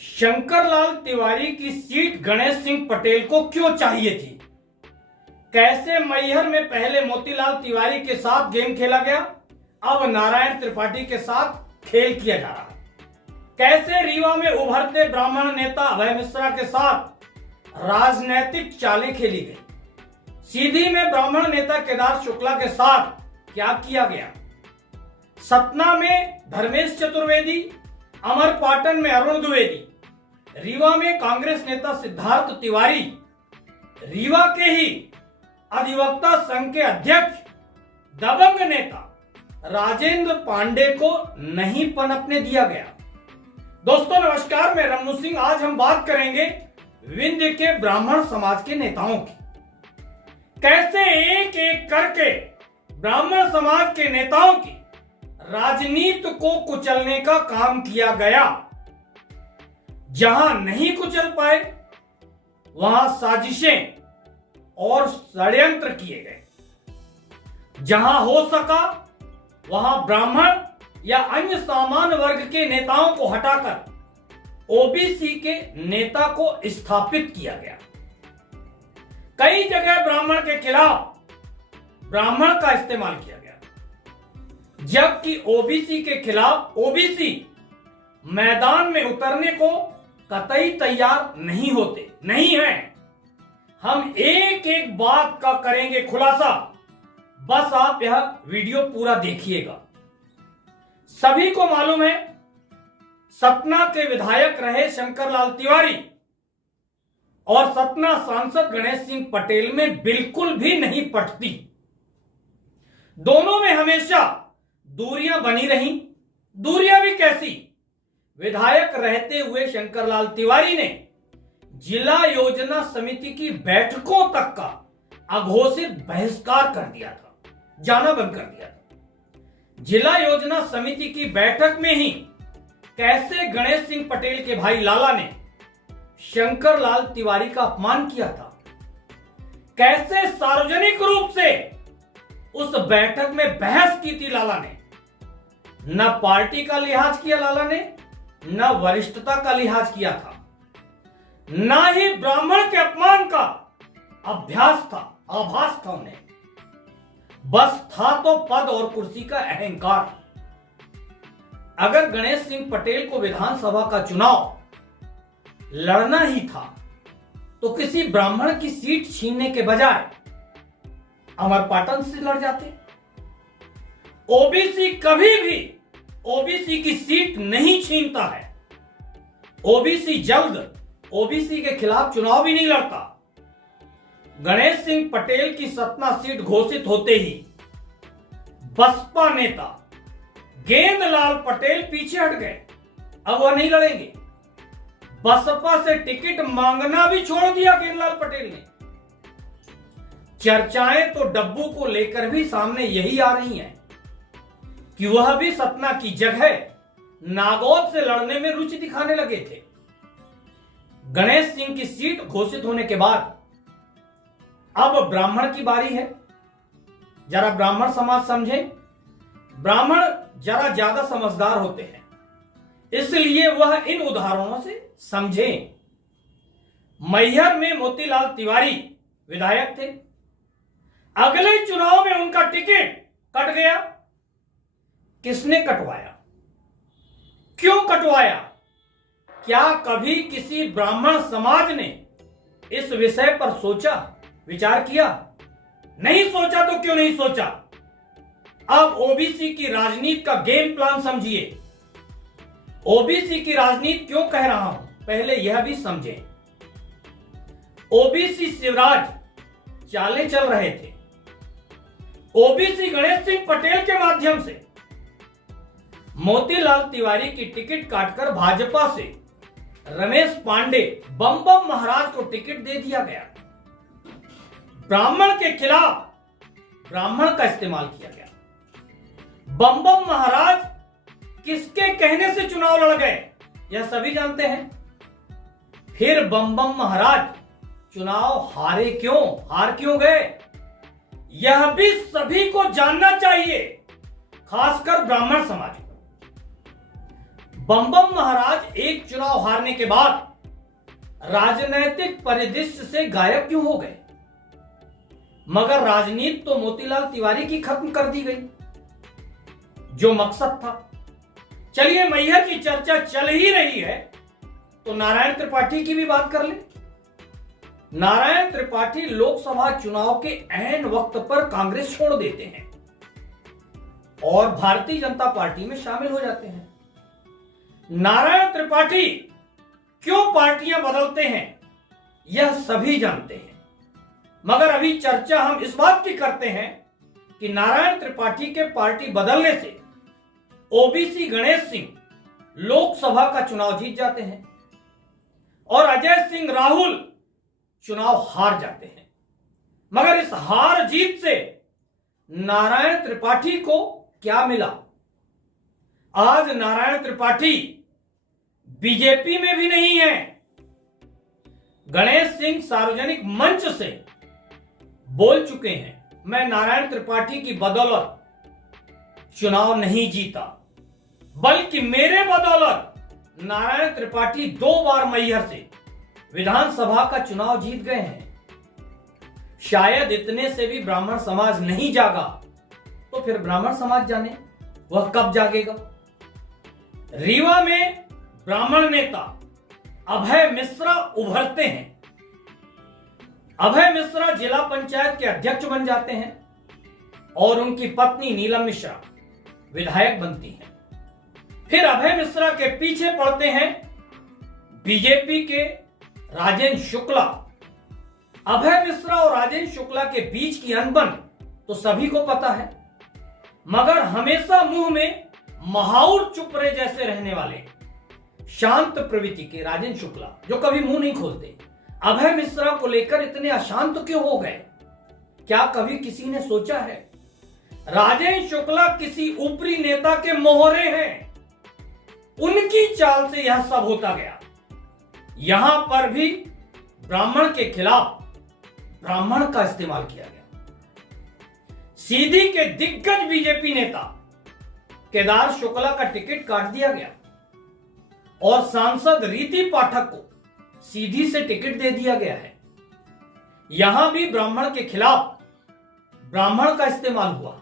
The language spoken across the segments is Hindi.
शंकरलाल तिवारी की सीट गणेश सिंह पटेल को क्यों चाहिए थी? कैसे मैहर में पहले मोतीलाल तिवारी के साथ गेम खेला गया, अब नारायण त्रिपाठी के साथ खेल किया जा रहा है। कैसे रीवा में उभरते ब्राह्मण नेता अभय मिश्रा के साथ राजनीतिक चालें खेली गई। सीधी में ब्राह्मण नेता केदार शुक्ला के साथ क्या किया गया। सतना में धर्मेश चतुर्वेदी, अमरपाटन में अरुण द्विवेदी, रीवा में कांग्रेस नेता सिद्धार्थ तिवारी, रीवा के ही अधिवक्ता संघ के अध्यक्ष दबंग नेता राजेंद्र पांडे को नहीं पनपने दिया गया। दोस्तों नमस्कार, मैं रमनू सिंह। आज हम बात करेंगे विंध्य के ब्राह्मण समाज के नेताओं की। कैसे एक एक करके ब्राह्मण समाज के नेताओं की राजनीति को कुचलने का काम किया गया। जहां नहीं कुचल पाए वहां साजिशें और षड्यंत्र किए गए। जहां हो सका वहां ब्राह्मण या अन्य सामान्य वर्ग के नेताओं को हटाकर ओबीसी के नेता को स्थापित किया गया। कई जगह ब्राह्मण के खिलाफ ब्राह्मण का इस्तेमाल किया गया, जबकि ओबीसी के खिलाफ ओबीसी मैदान में उतरने को कतई तैयार नहीं है। हम एक एक बात का करेंगे खुलासा, बस आप यह वीडियो पूरा देखिएगा। सभी को मालूम है सतना के विधायक रहे शंकरलाल तिवारी और सतना सांसद गणेश सिंह पटेल में बिल्कुल भी नहीं पटती। दोनों में हमेशा दूरियां बनी रही। दूरियां भी कैसी? विधायक रहते हुए शंकरलाल तिवारी ने जिला योजना समिति की बैठकों तक का अघोषित बहिष्कार कर दिया था, जाना बंद कर दिया था। जिला योजना समिति की बैठक में ही कैसे गणेश सिंह पटेल के भाई लाला ने शंकरलाल तिवारी का अपमान किया था। कैसे सार्वजनिक रूप से उस बैठक में बहस की थी लाला ने। न पार्टी का लिहाज किया लाला ने, न वरिष्ठता का लिहाज किया था, न ही ब्राह्मण के अपमान का आभास था उन्हें। बस था तो पद और कुर्सी का अहंकार। अगर गणेश सिंह पटेल को विधानसभा का चुनाव लड़ना ही था तो किसी ब्राह्मण की सीट छीनने के बजाय अमरपाटन से लड़ जाते। ओबीसी कभी भी ओबीसी की सीट नहीं छीनता है। ओबीसी जल्द ओबीसी के खिलाफ चुनाव भी नहीं लड़ता। गणेश सिंह पटेल की सतना सीट घोषित होते ही बसपा नेता गेंदलाल पटेल पीछे हट गए। अब वह नहीं लड़ेंगे। बसपा से टिकट मांगना भी छोड़ दिया गेंदलाल पटेल ने। चर्चाएं तो डब्बू को लेकर भी सामने यही आ रही हैं कि वह भी सतना की जगह नागौद से लड़ने में रुचि दिखाने लगे थे। गणेश सिंह की सीट घोषित होने के बाद अब ब्राह्मण की बारी है। जरा ब्राह्मण समाज समझे। ब्राह्मण जरा ज्यादा समझदार होते हैं, इसलिए वह इन उदाहरणों से समझें। मैहर में मोतीलाल तिवारी विधायक थे। अगले चुनाव में उनका टिकट कट गया। किसने कटवाया? क्यों कटवाया? क्या कभी किसी ब्राह्मण समाज ने इस विषय पर सोचा, विचार किया? नहीं सोचा तो क्यों नहीं सोचा? अब ओबीसी की राजनीति का गेम प्लान समझिए। ओबीसी की राजनीति क्यों कह रहा हूं, पहले यह भी समझें। ओबीसी शिवराज चाले चल रहे थे। ओबीसी गणेश सिंह पटेल के माध्यम से मोतीलाल तिवारी की टिकट काटकर भाजपा से रमेश पांडे बम महाराज को टिकट दे दिया गया। ब्राह्मण के खिलाफ ब्राह्मण का इस्तेमाल किया गया। बम महाराज किसके कहने से चुनाव लड़ गए, यह सभी जानते हैं। फिर बम महाराज चुनाव हार क्यों गए, यह भी सभी को जानना चाहिए, खासकर ब्राह्मण समाज को। बम बम महाराज एक चुनाव हारने के बाद राजनीतिक परिदृश्य से गायब क्यों हो गए? मगर राजनीति तो मोतीलाल तिवारी की खत्म कर दी गई, जो मकसद था। चलिए, मैहर की चर्चा चल ही रही है तो नारायण त्रिपाठी की भी बात कर ले। नारायण त्रिपाठी लोकसभा चुनाव के ऐन वक्त पर कांग्रेस छोड़ देते हैं और भारतीय जनता पार्टी में शामिल हो जाते हैं। नारायण त्रिपाठी क्यों पार्टियां बदलते हैं यह सभी जानते हैं, मगर अभी चर्चा हम इस बात की करते हैं कि नारायण त्रिपाठी के पार्टी बदलने से ओबीसी गणेश सिंह लोकसभा का चुनाव जीत जाते हैं और अजय सिंह राहुल चुनाव हार जाते हैं। मगर इस हार जीत से नारायण त्रिपाठी को क्या मिला? आज नारायण त्रिपाठी बीजेपी में भी नहीं है। गणेश सिंह सार्वजनिक मंच से बोल चुके हैं, मैं नारायण त्रिपाठी की बदौलत चुनाव नहीं जीता, बल्कि मेरे बदौलत नारायण त्रिपाठी 2 बार मैहर से विधानसभा का चुनाव जीत गए हैं। शायद इतने से भी ब्राह्मण समाज नहीं जागा तो फिर ब्राह्मण समाज जाने वह कब जागेगा। रीवा में ब्राह्मण नेता अभय मिश्रा उभरते हैं। अभय मिश्रा जिला पंचायत के अध्यक्ष बन जाते हैं और उनकी पत्नी नीलम मिश्रा विधायक बनती हैं। फिर अभय मिश्रा के पीछे पड़ते हैं बीजेपी के राजेंद्र शुक्ला। अभय मिश्रा और राजेंद्र शुक्ला के बीच की अनबन तो सभी को पता है, मगर हमेशा मुंह में महाउर चुप रहे जैसे रहने वाले शांत प्रवृत्ति के राजेंद्र शुक्ला, जो कभी मुंह नहीं खोलते, अभय मिश्रा को लेकर इतने अशांत क्यों हो गए? क्या कभी किसी ने सोचा है? राजेंद्र शुक्ला किसी ऊपरी नेता के मोहरे हैं, उनकी चाल से यह सब होता गया। यहां पर भी ब्राह्मण के खिलाफ ब्राह्मण का इस्तेमाल किया गया। सीधी के दिग्गज बीजेपी नेता केदार शुक्ला का टिकट काट दिया गया और सांसद रीति पाठक को सीधी से टिकट दे दिया गया है। यहां भी ब्राह्मण के खिलाफ ब्राह्मण का इस्तेमाल हुआ,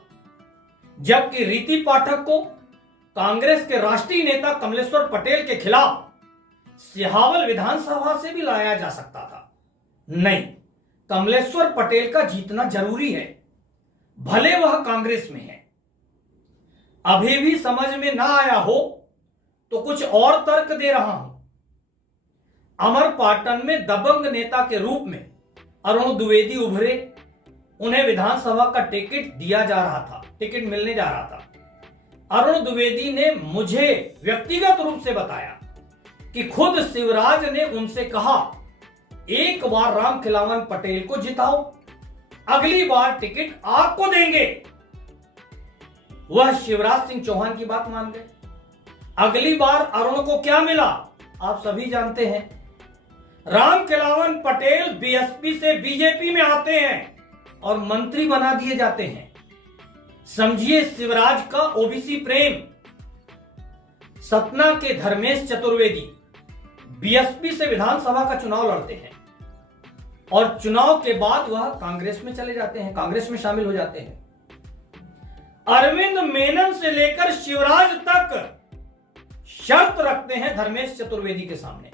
जबकि रीति पाठक को कांग्रेस के राष्ट्रीय नेता कमलेश्वर पटेल के खिलाफ सिहावल विधानसभा से भी लाया जा सकता था। नहीं, कमलेश्वर पटेल का जीतना जरूरी है, भले वह कांग्रेस में है। अभी भी समझ में ना आया हो तो कुछ और तर्क दे रहा हूं। अमरपाटन में दबंग नेता के रूप में अरुण द्विवेदी उभरे, उन्हें विधानसभा का टिकट दिया जा रहा था, टिकट मिलने जा रहा था। अरुण द्विवेदी ने मुझे व्यक्तिगत रूप से बताया कि खुद शिवराज ने उनसे कहा, एक बार रामखिलावन पटेल को जिताओ, अगली बार टिकट आपको देंगे। वह शिवराज सिंह चौहान की बात मान गए। अगली बार अरुण को क्या मिला आप सभी जानते हैं। रामखिलावन पटेल बीएसपी से बीजेपी में आते हैं और मंत्री बना दिए जाते हैं। समझिए शिवराज का ओबीसी प्रेम। सतना के धर्मेश चतुर्वेदी बीएसपी से विधानसभा का चुनाव लड़ते हैं और चुनाव के बाद वह कांग्रेस में चले जाते हैं, कांग्रेस में शामिल हो जाते हैं। अरविंद मेनन से लेकर शिवराज तक शर्त रखते हैं धर्मेश चतुर्वेदी के सामने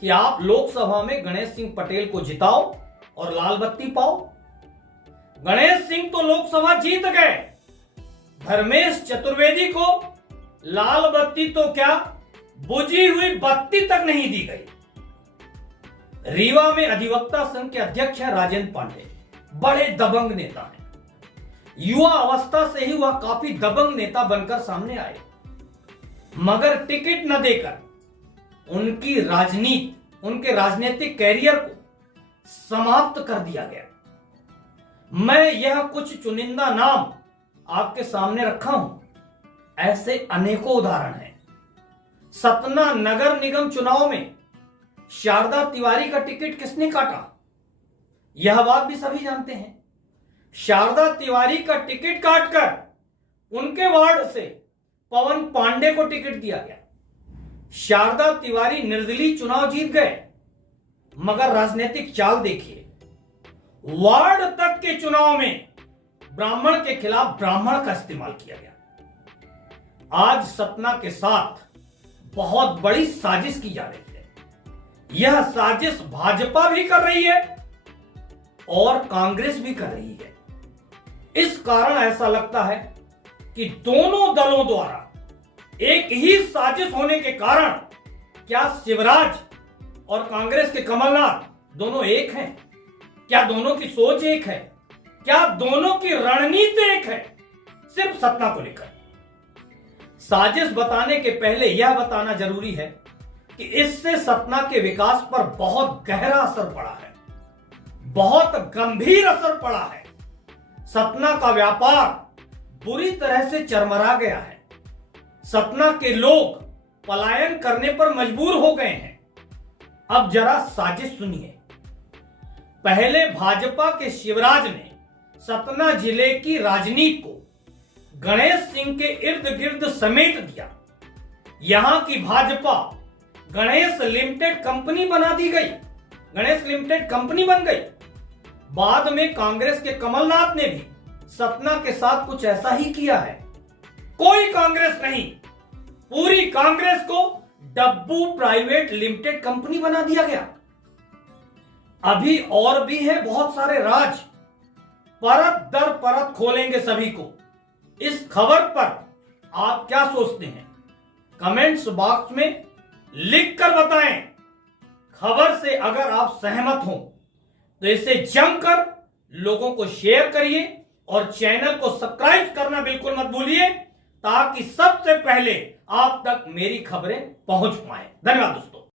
कि आप लोकसभा में गणेश सिंह पटेल को जिताओ और लाल बत्ती पाओ। गणेश सिंह तो लोकसभा जीत गए, धर्मेश चतुर्वेदी को लाल बत्ती तो क्या बुझी हुई बत्ती तक नहीं दी गई। रीवा में अधिवक्ता संघ के अध्यक्ष हैं राजेंद्र पांडे, बड़े दबंग नेता हैं। युवा अवस्था से ही वह काफी दबंग नेता बनकर सामने आए, मगर टिकट न देकर उनकी राजनीति, उनके राजनीतिक कैरियर को समाप्त कर दिया गया। मैं यह कुछ चुनिंदा नाम आपके सामने रखा हूं, ऐसे अनेकों उदाहरण हैं। सतना नगर निगम चुनाव में शारदा तिवारी का टिकट किसने काटा, यह बात भी सभी जानते हैं। शारदा तिवारी का टिकट काटकर उनके वार्ड से पवन पांडे को टिकट दिया गया। शारदा तिवारी निर्दलीय चुनाव जीत गए, मगर राजनीतिक चाल देखिए, वार्ड तक के चुनाव में ब्राह्मण के खिलाफ ब्राह्मण का इस्तेमाल किया गया। आज सतना के साथ बहुत बड़ी साजिश की जा रही है। यह साजिश भाजपा भी कर रही है और कांग्रेस भी कर रही है। इस कारण ऐसा लगता है कि दोनों दलों द्वारा एक ही साजिश होने के कारण क्या शिवराज और कांग्रेस के कमलनाथ दोनों एक हैं? क्या दोनों की सोच एक है? क्या दोनों की रणनीति एक है? सिर्फ सतना को लेकर। साजिश बताने के पहले यह बताना जरूरी है कि इससे सतना के विकास पर बहुत गहरा असर पड़ा है, बहुत गंभीर असर पड़ा है। सतना का व्यापार बुरी तरह से चरमरा गया है। सतना के लोग पलायन करने पर मजबूर हो गए हैं। अब जरा साजिश सुनिए। पहले भाजपा के शिवराज ने सतना जिले की राजनीति को गणेश सिंह के इर्द गिर्द समेट दिया। यहां की भाजपा गणेश लिमिटेड कंपनी बना दी गई, गणेश लिमिटेड कंपनी बन गई। बाद में कांग्रेस के कमलनाथ ने भी सतना के साथ कुछ ऐसा ही किया है। कोई कांग्रेस नहीं, पूरी कांग्रेस को डब्बू प्राइवेट लिमिटेड कंपनी बना दिया गया। अभी और भी है बहुत सारे राज, परत दर परत खोलेंगे सभी को। इस खबर पर आप क्या सोचते हैं? कमेंट्स बॉक्स में लिखकर बताएं। खबर से अगर आप सहमत हो तो इसे जमकर लोगों को शेयर करिए और चैनल को सब्सक्राइब करना बिल्कुल मत भूलिए, ताकि सबसे पहले आप तक मेरी खबरें पहुंच पाए। धन्यवाद दोस्तों।